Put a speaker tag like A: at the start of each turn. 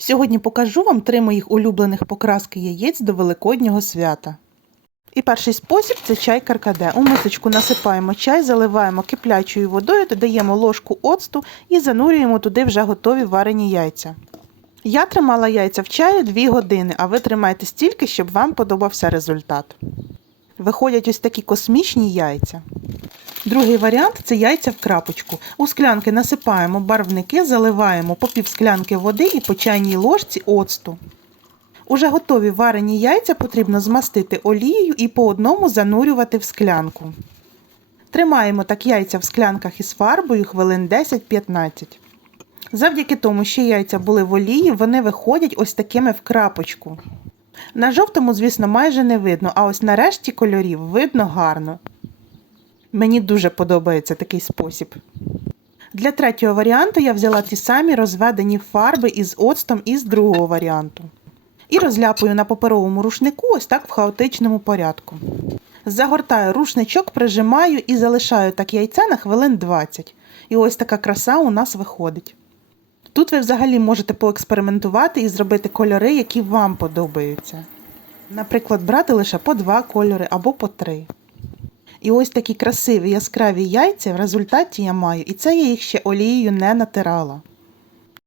A: Сьогодні покажу вам три моїх улюблених покраски яєць до Великоднього свята. І перший спосіб це чай каркаде. У мисочку насипаємо чай, заливаємо киплячою водою, додаємо ложку оцту і занурюємо туди вже готові варені яйця. Я тримала яйця в чаї 2 години, а ви тримайте стільки, щоб вам подобався результат. Виходять ось такі космічні яйця. Другий варіант це яйця в крапочку. У склянки насипаємо барвники, заливаємо по пів склянки води і по чайній ложці оцту. Уже готові варені яйця потрібно змастити олією і по одному занурювати в склянку. Тримаємо так яйця в склянках із фарбою хвилин 10-15. Завдяки тому, що яйця були в олії, вони виходять ось такими в крапочку. На жовтому, звісно, майже не видно, а ось на решті кольорів видно гарно. Мені дуже подобається такий спосіб. Для третього варіанту я взяла ті самі розведені фарби із оцтом із другого варіанту. І розляпую на паперовому рушнику ось так в хаотичному порядку. Загортаю рушничок, прижимаю і залишаю так яйця на хвилин 20. І ось така краса у нас виходить. Тут ви взагалі можете поекспериментувати і зробити кольори, які вам подобаються. Наприклад, брати лише по два кольори або по три. І ось такі красиві яскраві яйця в результаті я маю, і це я їх ще олією не натирала.